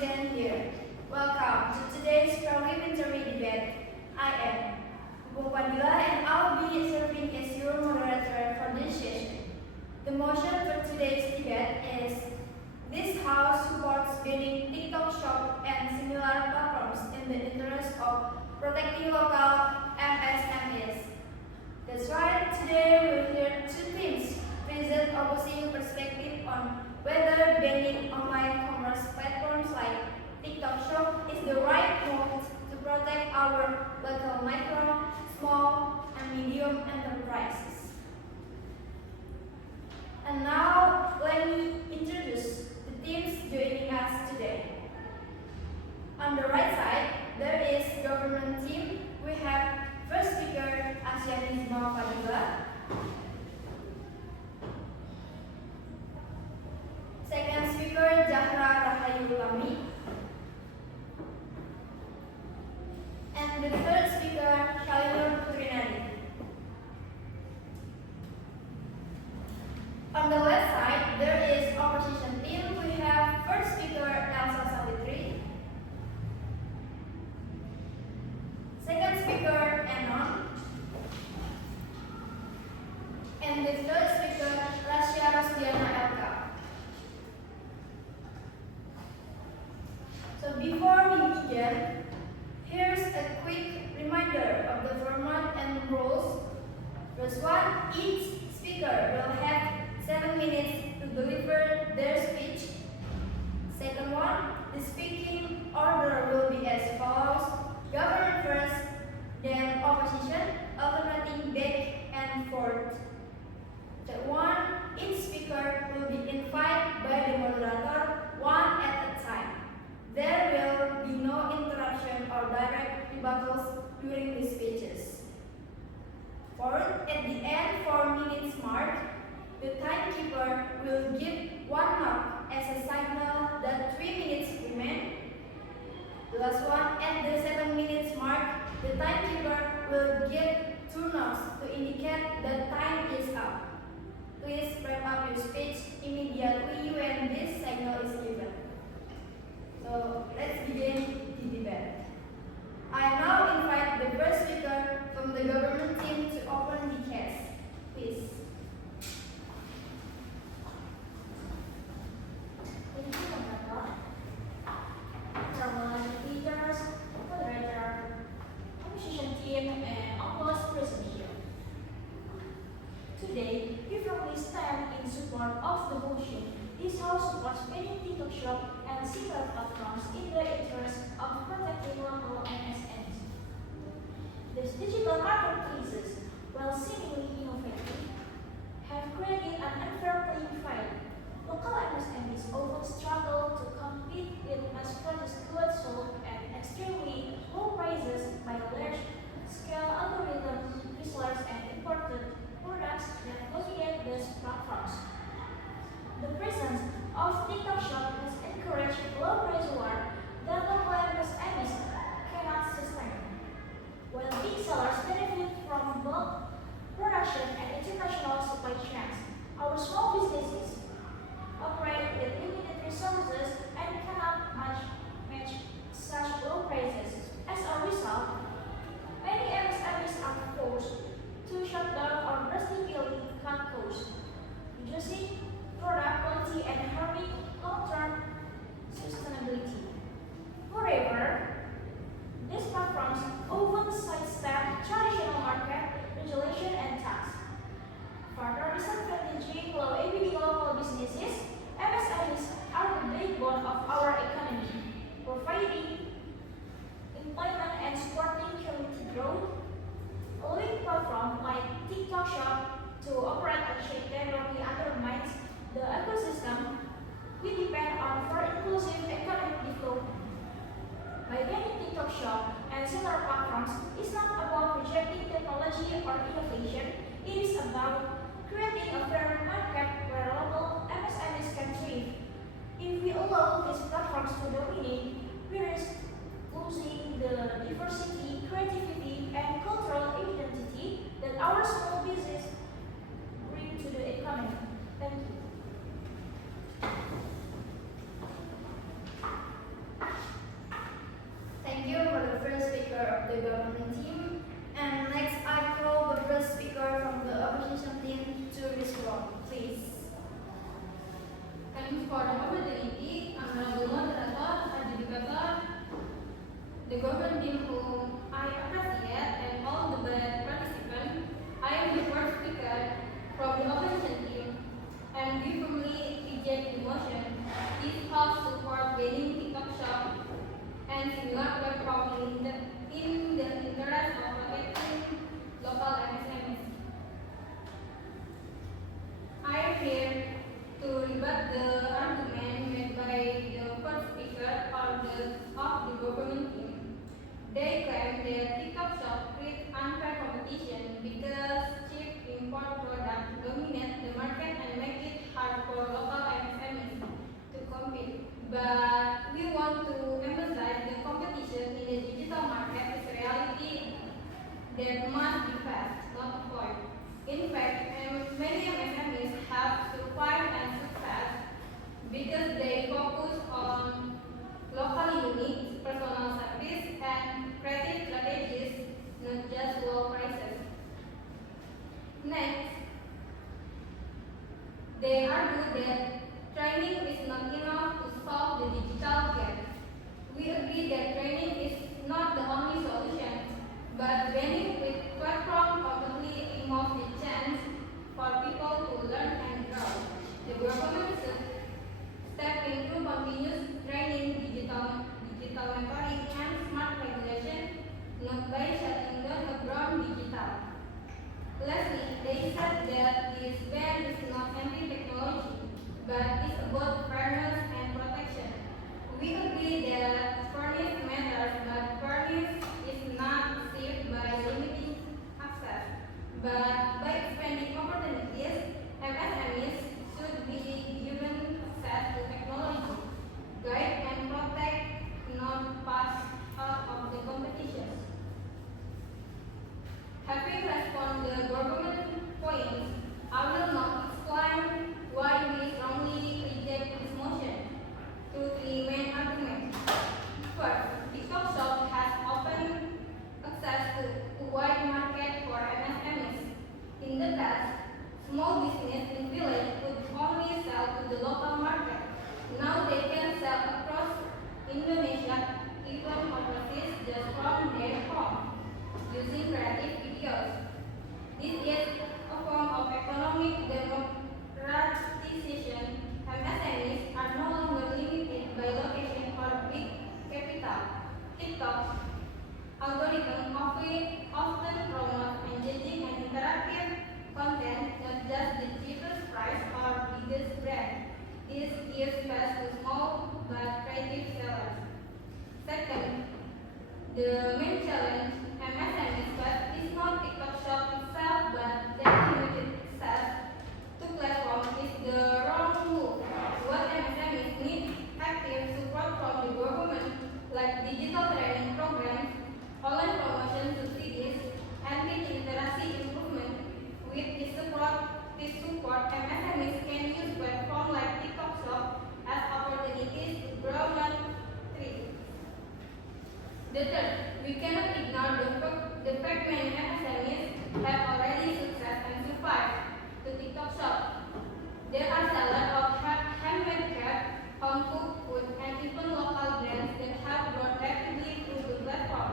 present here. Welcome to today's parliamentary debate. I am Pupung Padilah and I'll be serving as your moderator for this session. The motion for today's debate is this House supports banning TikTok shop and similar platforms in the interest of protecting local MSMEs. That's right, today we'll hear two teams present opposing perspective on whether banning online commerce platforms like TikTok shop is the right move to protect our local micro, small, and medium enterprises. And now, let me introduce the teams joining us today. On the right side, there is government team. We have first speaker Asya Nizma Fadilah. Second speaker Zahra Rahayu Utami. And the third speaker Shallynur Putri Nadin. On the left side, there is opposition team. We have first speaker Elsa Safitri. Second speaker Enon. And the third speaker Rasya Rosdiana Elka. So before we begin, here's a quick reminder of the format and rules. First one, each speaker will have 7 minutes to deliver their speech. Second one, the speaking order will be as follows: government first, then opposition, alternating back and forth. Third one, each speaker will be invited by the moderator one at a time. There will be no interruption or direct rebuttals during the speeches. Fourth, at the end 4 minutes mark, the timekeeper will give 1 knock as a signal that 3 minutes remain. The last one, at the 7 minutes mark, the timekeeper will give 2 knocks to indicate that time is up. Please wrap up your speech immediately when this signal is given. So let's begin the debate. I now invite the first speaker from the government team to open the case. Please. Thank you, moderator. Our leaders, moderator, opposition team, and all present here. Today, we firmly stand in support of the motion. This House supports banning TikTok shop and similar platforms in the interest of protecting local MSMEs. These digital marketplaces, while seemingly innovative, have created an unfair playing field. Local MSMEs often struggle to compete with mass-produced goods sold at extremely low prices by large-scale algorithm resellers and imported products that dominate these platforms. The presence of TikTok shop has encouraged low price war that local MSMEs cannot sustain, while big sellers benefit from bulk production and international supply chains. Our small businesses operate with limited resources and cannot match such low prices. As a result, many MSMEs are forced to shut down or drastically cut costs, reducing product quality and harming long-term sustainability. Moreover, these platforms often sidestep traditional market regulation and tax, further disadvantaging low 𝗟𝗿𝗍 local businesses. MSMEs are the backbone of our economy, providing employment and supporting community growth. Allowing platforms like TikTok shop to operate unchecked generally undermines the ecosystem we depend on for inclusive economic development. By banning TikTok shop and similar platforms is not about rejecting technology or innovation, it is about creating a fair market where local MSMEs can thrive. If we allow these platforms to dominate, we risk losing the diversity, creativity, and cultural identity that our small business bring to the economy. Thank you. import products dominate the market and make it hard for local MSMEs to compete. But we want to emphasize the competition in the digital market is a reality that must be faced, not avoid. In fact, many MSMEs have survived and success because they focus on local unique personal service and creative strategies, not just low prices. Next, they argue that training is not enough to solve the digital gap. We agree that training is not the only solution, but banning with platform probably removes the chance for people to learn and grow. The government should step into continuous training, digital mentoring, and smart regulation, not by shutting down a brown digital. Lastly, they said that this ban is not anti-technology, but is about fairness and protection. We agree that fairness matters, but fairness is not achieved by limiting access, but by expanding opportunities. MSMEs should be given access to technology, guide and protect, not pass out of the competition. Having responded the government points, I will not explain why we strongly reject this motion. To three main arguments. First, TikTok Shop has open access to a wide market for MSMEs. In the past, small business in village could only sell to the local market. Now they can sell across Indonesia, even overseas, just from their home, using creative videos. This is a form of economic democratization. MSMEs are no longer limited by location or big capital. TikTok algorithm often promote engaging and interactive content, not just the cheapest price or biggest brand. This gives space to small but creative sellers. Second, the main challenge MSMEs face is not TikTok Shop itself, but their limited access to platform is the wrong move. What MSMEs need active support from the government, like digital training programs, online promotion subsidies, and rich literacy improvement. With this support, MSMEs can use platforms like TikTok Shop as opportunities to grow, not thrive. The third, we cannot ignore the fact many MSMEs have already success and survived the TikTok Shop. There are sellers of handmade craft, home cooked food, and even local brands that have grown rapidly through the platform.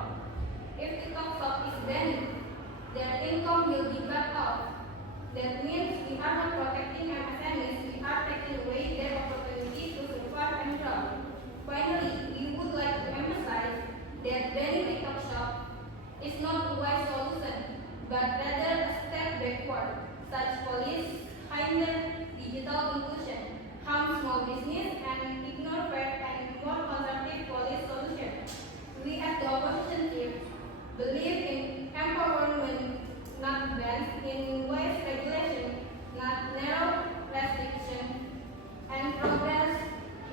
If TikTok Shop is banned, their income will be cut off. That means we are not protecting MSMEs, we are taking away their opportunity to survive and grow. Finally, we would like to emphasize that banning TikTok Shop is not a wise solution, but rather a step backward. Such policies hinder digital inclusion, harm small business, and ignore fair and more conservative policy solutions. We as the opposition team believe in empowerment, not bans, in wise regulation, not narrow restriction, and progress,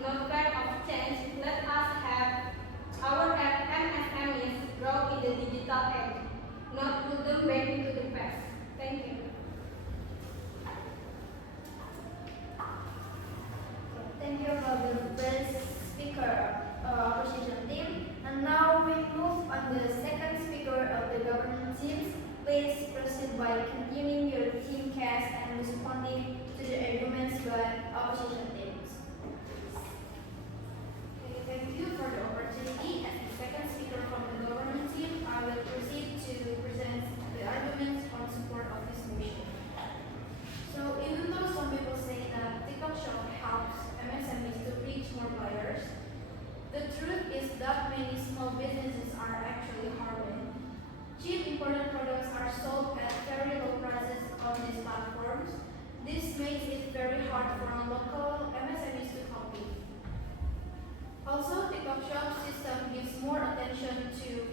not fear of change. Let us have our MSMEs grow in the digital age, not put them back into the past. Thank you. Thank you for the first speaker, opposition team. And now we move on the second speaker of the government teams. Please proceed by continuing your team cast and responding to the arguments by opposition teams. Okay, thank you for the opportunity. As the second speaker from the government team, I will proceed to present the arguments on support of this motion. So, even though some people say that TikTok Shop helps MSMEs to reach more buyers, the truth is that many small businesses are actually harmed. Cheap imported products are sold at very low prices on these platforms. This makes it very hard for local MSMEs to compete. Also, TikTok Shop system gives more attention to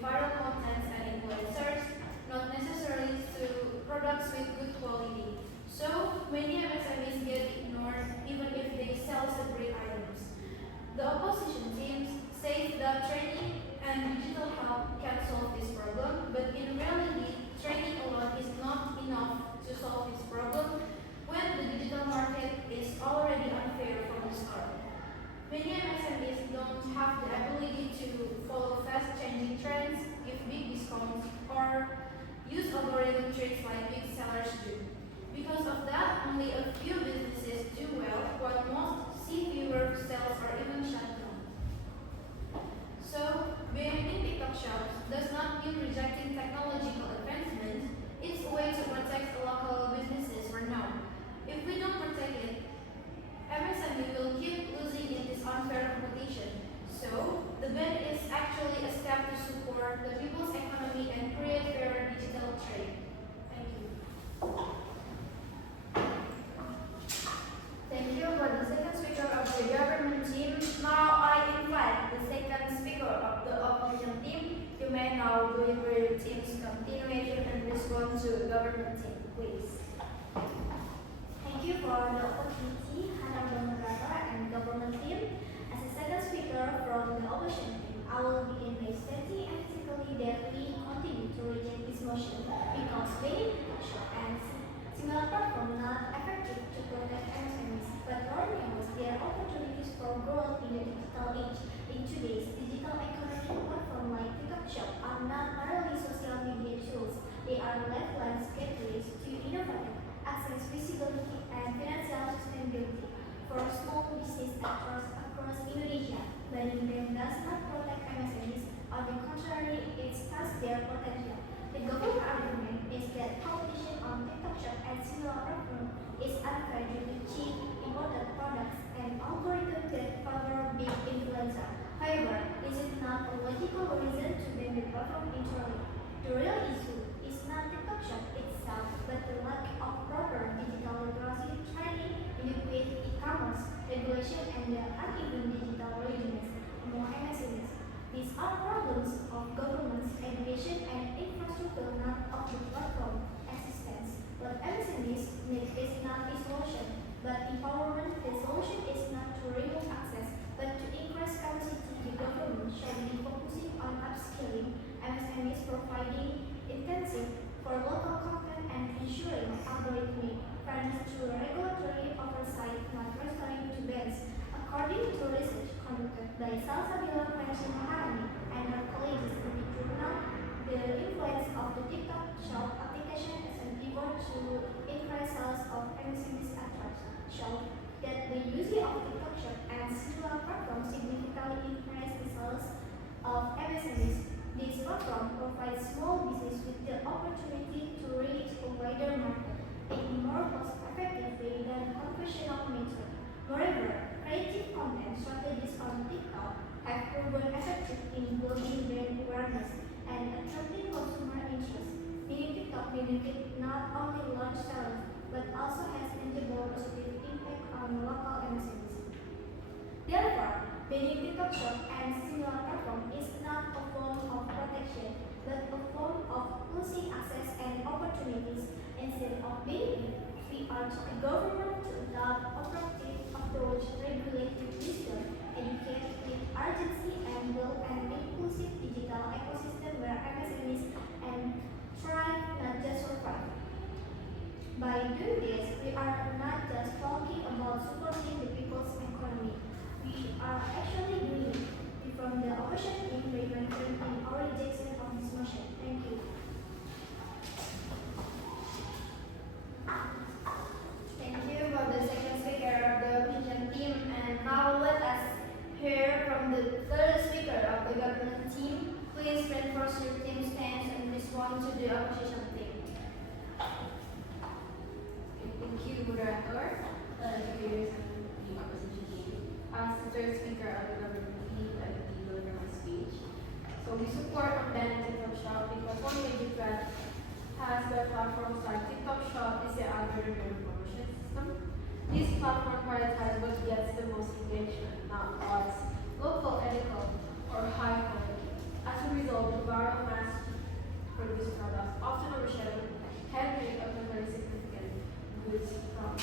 many MSMEs get ignored even if they sell separate items. The opposition teams say that training and digital help can solve this problem, but in reality, training alone is not enough to solve this problem when the digital market is already unfair from the start. Many MSMEs don't have the ability to follow fast-changing trends, give big discounts, or use algorithm tricks like big sellers do. Because of that, only a few businesses do well, while most see fewer sales or even shut down. So, banning TikTok shops does not mean rejecting technological advancement. It's a way to protect local businesses for now. If we don't protect it, MSME will keep losing in this unfair competition. So, the ban is actually a step to support the people's economy and create fairer digital trade. Thank you. Thank you for the second speaker of the government team. Now I invite the second speaker of the opposition team. You may now deliver your team's continuation and respond to the government team, please. Thank you for the opportunity, Honorable Moderator and government team. As a second speaker from the opposition team, I will begin by stating emphatically that we continue to reject this motion because many shop and similar platforms not effective to protect MSMEs, but rather use their opportunities for growth in the digital age. In today's digital economy, platforms like TikTok Shop are not merely social media tools; they are lifelines gateways to innovative access, visibility, and financial sustainability for small business actors across Indonesia. Banning them does not protect MSMEs; on the contrary, it stunts their potential. The government argument is that competition on TikTok Shop and similar platforms is unfair due to cheap imported products and algorithms that favor big influencers. However, this is not a logical reason to ban the platform entirely. The real issue is not TikTok Shop itself, but the lack of proper digital literacy training, inadequate e-commerce regulation, and the uneven digital readiness among MSMEs. These are problems of government's education and infrastructure, not of the platform existence. What MSMEs need is not a solution, but empowerment. The solution is not to remove access, but to increase capacity. The government should be focusing on upskilling MSMEs, providing intensive for local content and ensuring algorithmic fairness through regulatory oversight, not restoring to bans. According to research conducted by Salsa Auliani and her colleagues in the journal, the influence of the TikTok shop application as an endeavor to increase sales of MSMEs actors show that the use of TikTok shop and similar platforms significantly increase the sales of MSMEs. This platform provides small business with the opportunity to reach a wider market in a more cost-effective way than conventional methods. Moreover, creative content strategies on TikTok have proven effective in building brand awareness and attracting consumer interest. Meaning TikTok benefit not only large sellers but also has tangible positive impact on local MSMEs. Therefore, banning TikTok shop and similar platform is not a form of protection, but a form of losing access and opportunities. Instead of banning, we urge the government to adopt a proactive approach, regulate with wisdom, educate with urgency, and build an inclusive digital ecosystem where MSMEs and thrive, not just survive. By doing this, we are not just talking about supporting the people's economy. We are actually doing it. From the opposition team, we maintain in our rejection of this motion. Thank you. Thank you for the second speaker of the opposition team. And now let us hear from the third speaker of the government team. Please reinforce your team's stance and respond to the opposition team. Thank you, Moderator. Leaders and the opposition team. As the third speaker of the government team, I will deliver my speech. So we support on banning TikTok shop because one major threat has the platforms like TikTok shop is the algorithm promotion system. This platform prioritizes what gets the most engagement, not what's local, ethical, or high quality. As a result, the viral mass-produced products often overshadow handmade of the very significant goods from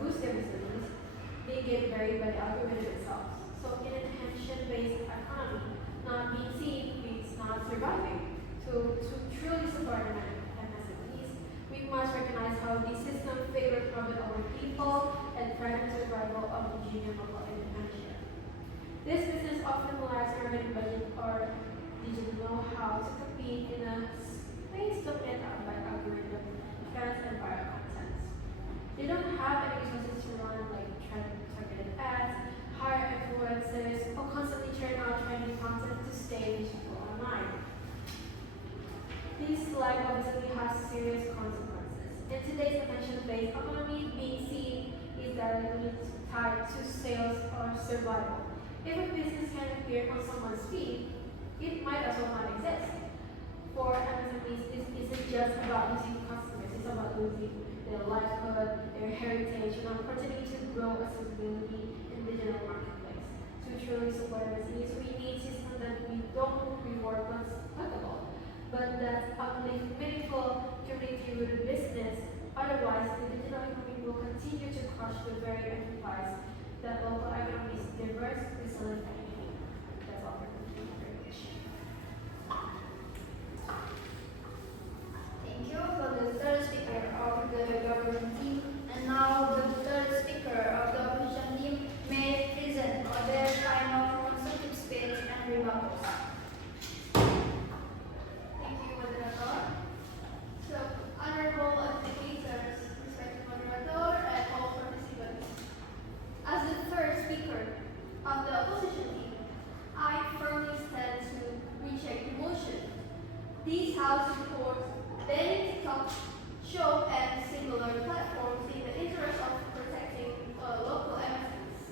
boost their business, they get buried by the algorithm itself. So in an attention-based economy, not being seen means not surviving. So to truly support MSMEs, we must recognize how these systems favor profit over people and threaten survival of genuine local entrepreneurship. This business often lacks urban budget or digital know-how to compete in a space dominated by algorithm, fans, and viral contents. They don't have any resources to run like targeted ads, hire influencers, or constantly churn out trendy content to stay visible online. This lack of visibility has serious consequences. In today's attention-based economy, being seen is directly tied to sales or survival. If a business can appear on someone's feed, it might as well not exist. For MSMEs, this isn't just about losing customers, it's about losing their livelihood, their heritage, and opportunity to grow accessibility in the digital marketplace. To truly support MSMEs, we need systems that we don't reward what's applicable, but that uplift meaningful community-rooted business. Otherwise, the digital economy will continue to crush the very enterprise that local economy is diverse, resilient, and unique. That's all for me. Thank you very much. Thank you for the third speaker of the government team. And now the third speaker of the opposition team may present their final constructive speech and remarks. Thank you, Moderator. So, honorable adjudicators, respected Moderator, and all participants. As the third speaker of the opposition team, I firmly stand to reject the motion. This House supports banning TikTok, show, and similar platforms in the interest of protecting local MSPs.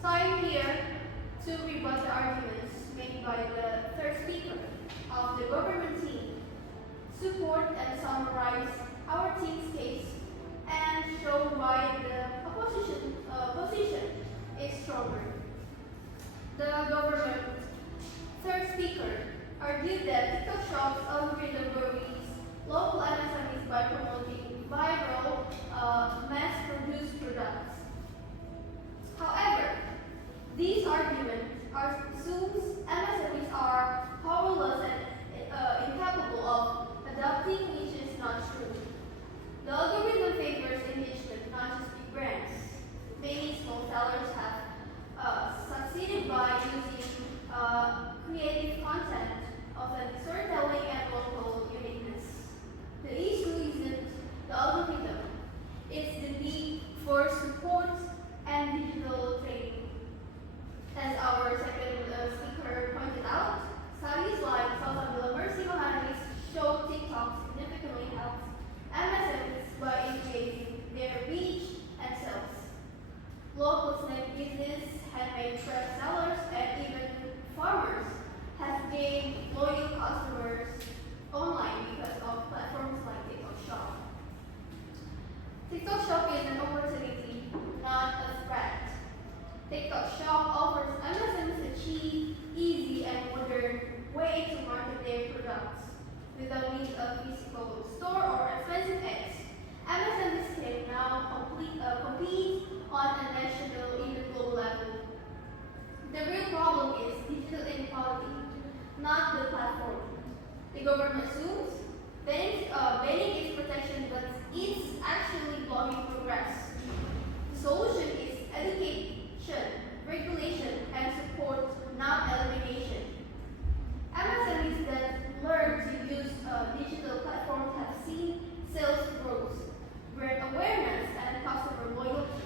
So I am here to rebut the arguments made by the third speaker of the government team, support and summarize our team's case, and show why the opposition position is stronger. The government third speaker argued that TikTok Shop's algorithm worries local MSMEs by promoting viral, mass-produced products. However, these arguments assumes MSMEs are powerless and incapable of adapting, which is not true. The algorithm favors engagement, not just big brands. Many small sellers have succeeded by using creative content, authentic storytelling, and local uniqueness. The issue isn't the algorithm, it's the need for support and digital training. As our second speaker pointed out, studies like Salsa Auliani show TikTok significantly helps MSMEs by increasing their reach and sales. Local snack business, handmade trash sellers, and even farmers have gained loyal customers online because of platforms like TikTok Shop. TikTok Shop is an opportunity, not a threat. TikTok Shop offers MSMEs a cheap, easy, and modern way to market their products. Without need a physical store or expensive ads, MSMEs can now compete on a national, even global level. The real problem is digital inequality, not the platform. The government assumes banning is protection, but it's actually blocking progress. The solution is education, regulation, and support, not elimination. MSMEs that learn to use digital platforms have seen sales growth, brand awareness, and customer loyalty.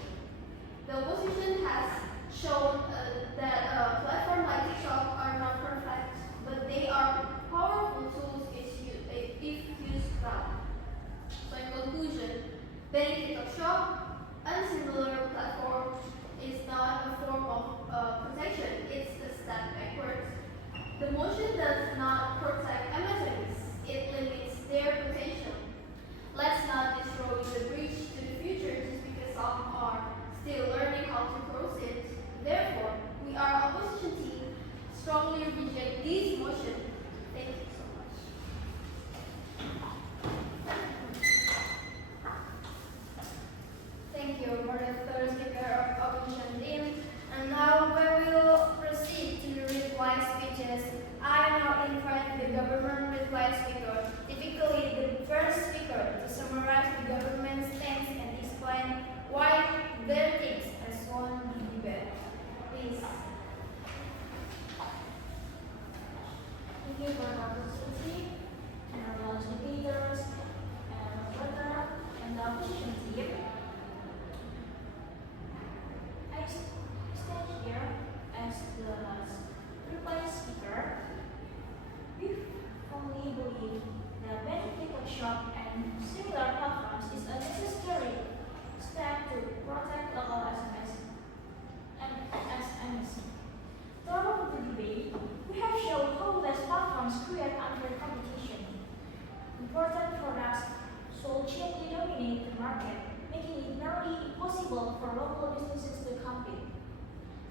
for local businesses to compete.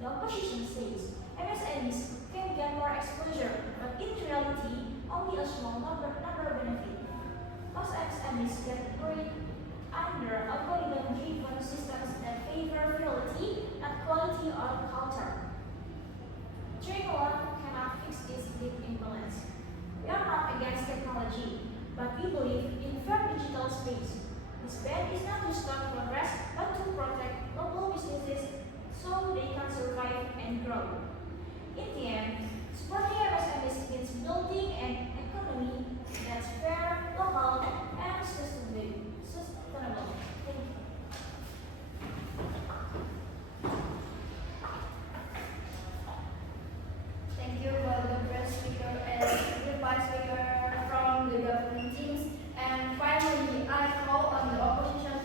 The opposition says MSMEs can get more exposure, but in reality, only a small number benefit. Most MSMEs get buried under algorithm-driven systems that favor fidelity, not quality or culture. Training alone cannot fix this deep imbalance. We are not against technology, but we believe in fair digital space. This ban is not to stop progress, but to protect local businesses so they can survive and grow. In the end, supporting MSMEs means building an economy that's fair, local, and sustainable. Thank you. Thank you for the first speaker and the vice speaker from the government teams. And finally, I call on the opposition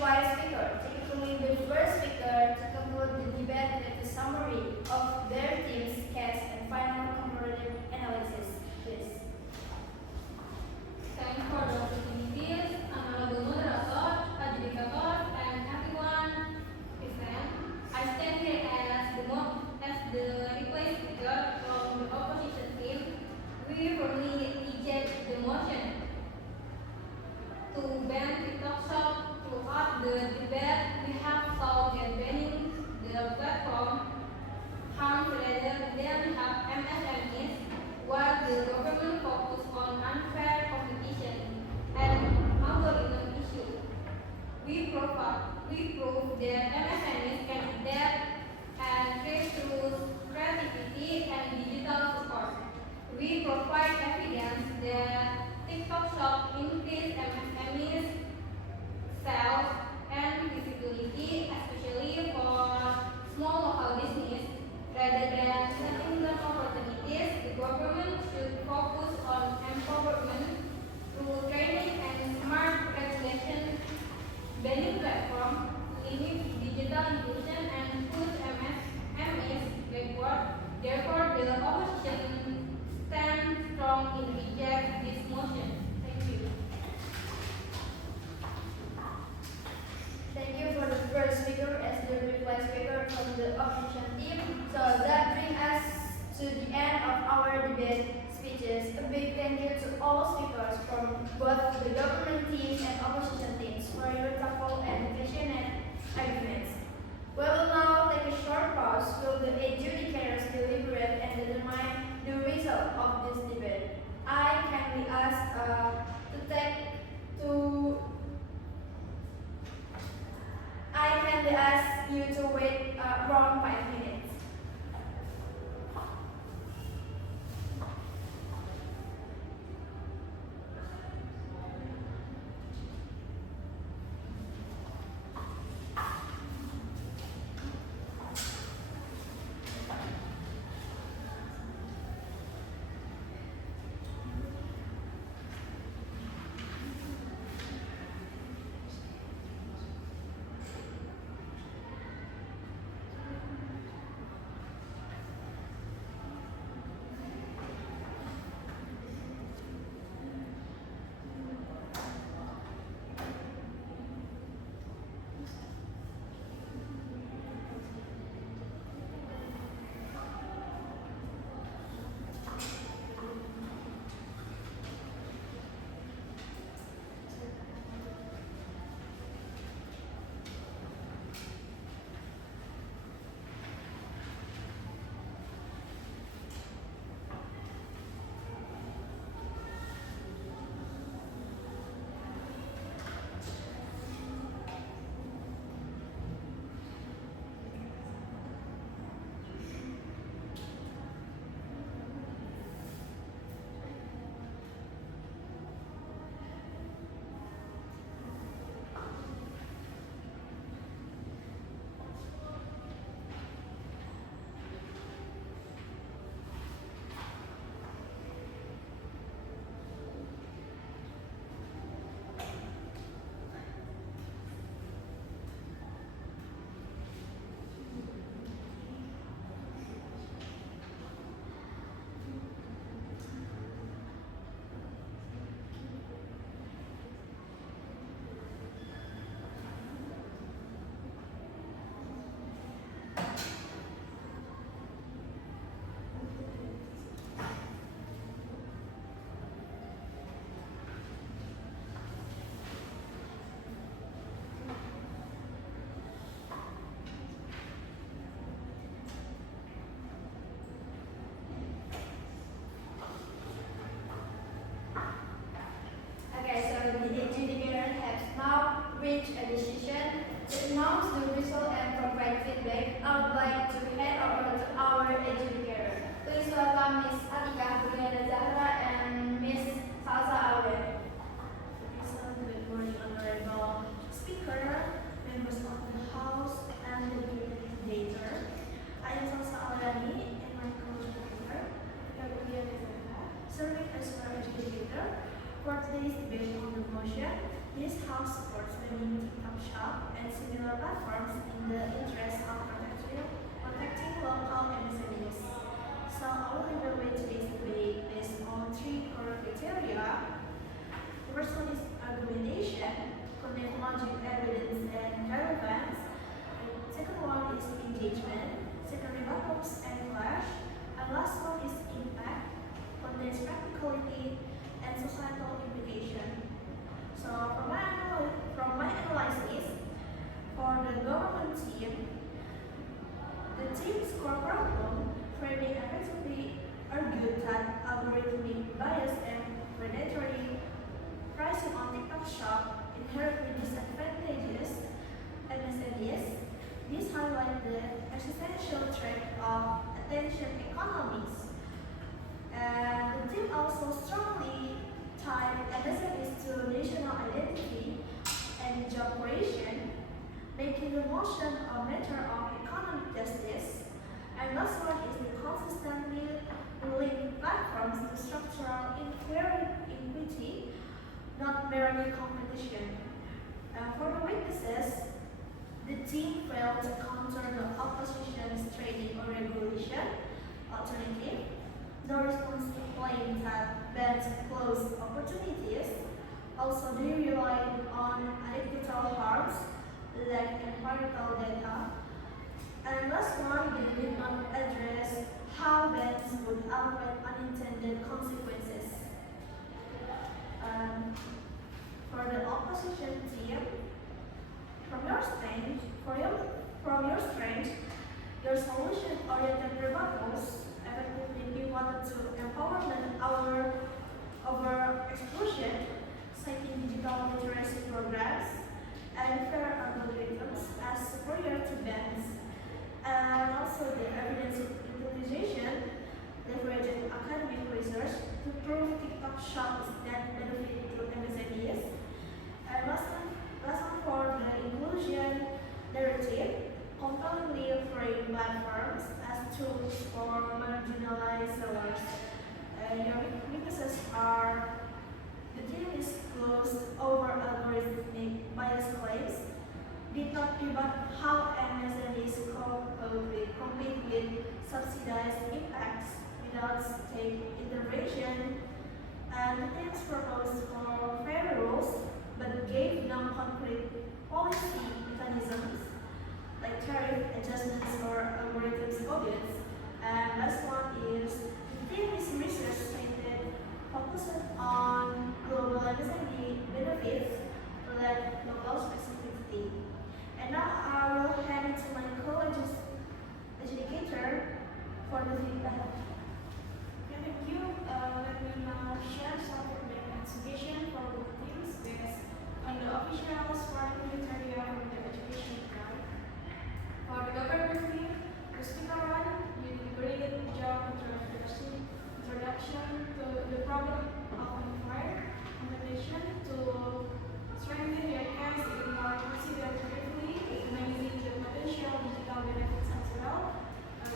vice speaker to include the first speaker to conclude the debate with a summary of their team's case and final comparative analysis. Please. Thanks for the opportunities, honorable moderator, adjudicator, and everyone present. I stand here as the request speaker from the opposition team. We firmly reject the motion to ban TikTok Shop. Throughout the debate, we have found that banning the platform harms rather than help MSMEs, while the government focus on unfair competition and algorithm issue. We prove that MSMEs can adapt and thrive through creativity and digital support. We provide evidence that TikTok Shop increase MSMEs sales and visibility, especially for small local business. Rather than setting the opportunities, the government should focus on empowerment through training and smart regulation, banning platform, limit digital inclusion, and push MSMEs backward. Therefore, the opposition stands strong in reject this motion. Thank you. Thank you for the first speaker as the reply speaker from the opposition team. So that brings us to the end of our debate speeches. A big thank you to all speakers from both the government team and opposition teams for your thoughtful and passionate arguments. We will now take a short pause while the adjudicators deliberate and determine the result of this debate. I kindly ask you to wait around 5 minutes. and similar platforms in the interest of protecting local MSMEs. So I will evaluate today's debate based on three core criteria. The first one is argumentation, contain logic, evidence, and relevance. The second one is engagement, second rebuttals and clash. And last one is impact, contains practicality and societal implication. So from my analysis, for the government team, the team's core problem framing effectively argued that algorithmic bias and predatory pricing on TikTok Shop inherently disadvantages MSMEs. This highlights the existential threat of attention economics. And the team also strongly tied MSMEs to national identity and job creation, making the motion a matter of economic justice. And last one is the consistently link platforms to structural inequity, not merely competition. For the weaknesses, the team failed to counter the opposition's trading or regulation alternative. No response to claim that bans close opportunities. Also, they relied on anecdotal harms like empirical data. And last one, they did not address how bans would avoid unintended consequences. For the opposition team, from your strength, your solution-oriented rebuttals effectively pivoted to empowerment over exclusion, citing digital literacy programs and fair algorithms as superior to bans. And also the evidence utilization leveraged academic research to prove TikTok Shop is net benefit to MSMEs. And last one for the inclusion narrative, compellingly frame platforms as tools for marginalized sellers. Your weaknesses are the team is closed over algorithmic bias claims, did not debate how MSMEs compete with subsidized impacts without state intervention, and the team's proposed for fair rules but gave no concrete policy mechanisms like tariff adjustments or algorithms audits. And last one is the team is research-centered, focused on global MSME benefits rather than local specificity. And now I will hand it to my co-adjudicator for the feedback. Thank you. Let me now share some feedback and suggestions for both teams based on the official parliamentary of the education guide. For the government team, the speaker one, you did a brilliant job introduction to the problem of unfair competition to strengthen your case in more consideratively, recognizing the potential digital benefits as well,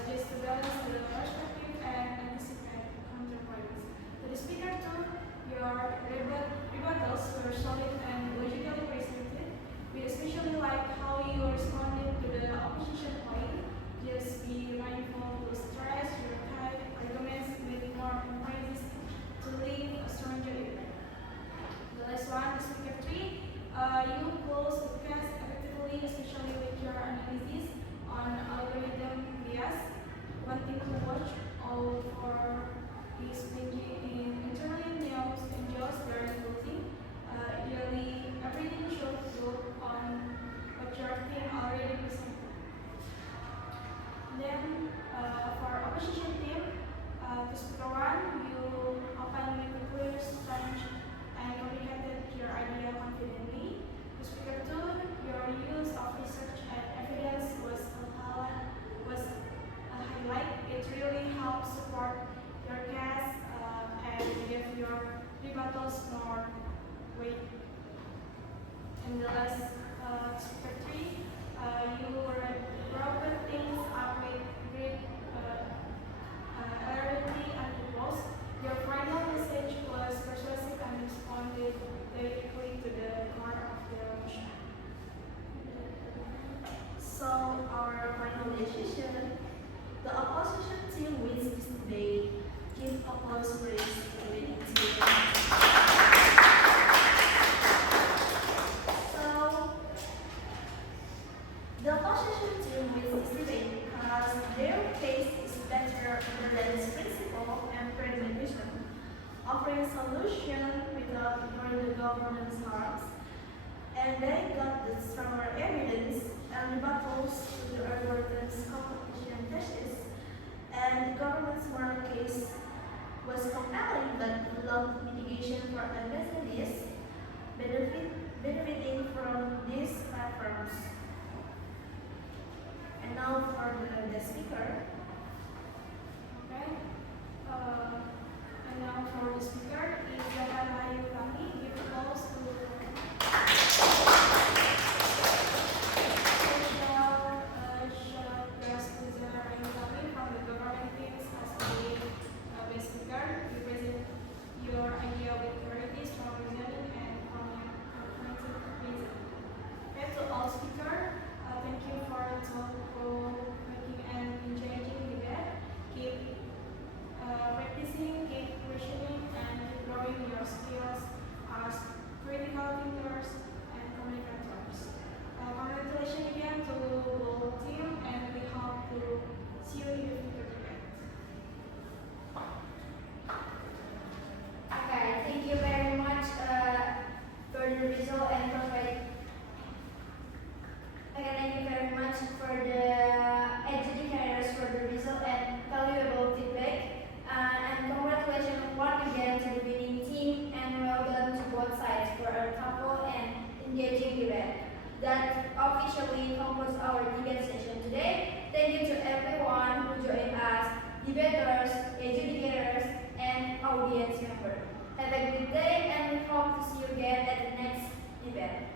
just to balance the perspective and anticipate counterpoints. To the speaker two, your rebuttals were solid and logically presented. We especially like how you responded to the opposition point. Just be mindful to stress your arguments with more emphasis to leave a stronger impact. The last one, the speaker three, you close the case effectively, especially with your analysis on algorithm bias. One thing to watch out for is changing in internet news and jobs during voting. Ideally, everything should build on what your team already presented. Then, for opposition team, to speaker one, you open with a clear, strange, and communicated your idea confidently. To speaker two, your use of research and evidence was a highlight. It really helped support your case and give your rebuttals more weight. And the last speaker three, you wrote things up with decision, the opposition team wins this debate. Give applause for this winning team. So, the opposition team wins this debate because their case is better under the principle and pragmatism, offering solution without ignoring the government's harms, and they got the stronger evidence and rebuttals to the arguments competition thesis, and the government's moral case was compelling but lacked mitigation for adversaries benefiting from these platforms. And now for the speaker. Okay. And now for the speaker is Rahayu Utami. Give applause to Zahra from the government teams as the best speaker. You present your idea with clarity, strong reasoning, and comprehensive reason. Okay, to all speakers, thank you for thought-provoking and engaging debate. Keep practicing, keep questioning, and keep growing your skills as critical thinkers and communicators. Congratulations again to both team, and we hope to see you in the future debate. Okay, thank you very much for the result and provide. Okay, thank you very much for the educators for the result and valuable feedback. And congratulations once again to the winning team, and well done to both sides for a thoughtful and engaging debate. That officially concludes our debate session today. Thank you to everyone who joined us, debaters, educators, and audience members. Have a good day, and we hope to see you again at the next debate.